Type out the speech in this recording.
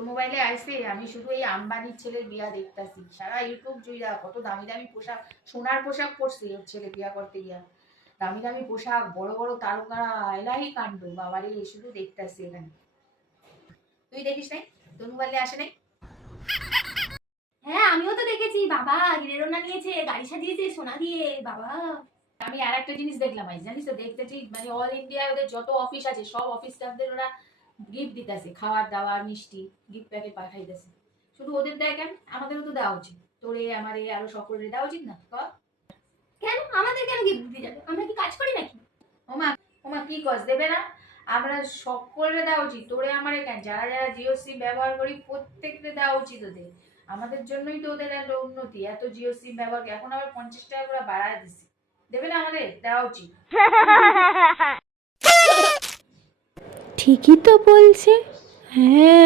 তোর মোবাইলে আইসে আমি শুধু এই আম্বানির ছেলের বিয়া দেখতাছি, সারা ইউটিউব জুইরা কত দামি দামি পোশাক, সোনার পোশাক পরছে ওর ছেলে বিয়া করতে গিয়া, দামি দামি পোশাক, বড় বড় তারকারা, এলাহি কাণ্ড, বাবারে শুধু দেখতাছি এখানে। তুই দেখিস নাই? তোর মোবাইলে আসে নাই? হ্যাঁ আমিও তো দেখেছি, বাবা হিরেরোনা নিয়েছে, গাড়ি সাজিয়েছে সোনা দিয়ে, বাবা। আমি আর একটা জিনিস দেখলাম আজ, জানিস তো, দেখতেছি মানে অল ইন্ডিয়া ওদের যত অফিস আছে সব অফিস স্টাফদের ওরা গিফট দিতেছে, খাবার দাবার মিষ্টি গিফট প্যাকেট পাঠাইতেছে। শুধু ওদের দেয় কেন, আমাদেরও তো দেওয়া উচিত, তোরে আমারে আরো সকলের দেওয়া উচিত না? কেন আমাদের কেন গিফট দিতে যাবে? আমরা কি কাজ করি নাকি? ওমা ওমা কি কস, দেবে না? আমরা সকলের দেওয়া উচিত, তোরে আমারে কেন, যারা যারা জিও সিম ব্যবহার করি প্রত্যেককে দেওয়া উচিত ওদের। আমাদের জন্যই তো ওদের এত উন্নতি, এত জিও সিম ব্যবহার, এখন আবার 50 টাকা করে বাড়ায় দিছে। দেবে না, আমাদের দেওয়া উচিত। ঠিকই তো বলছে। হ্যাঁ।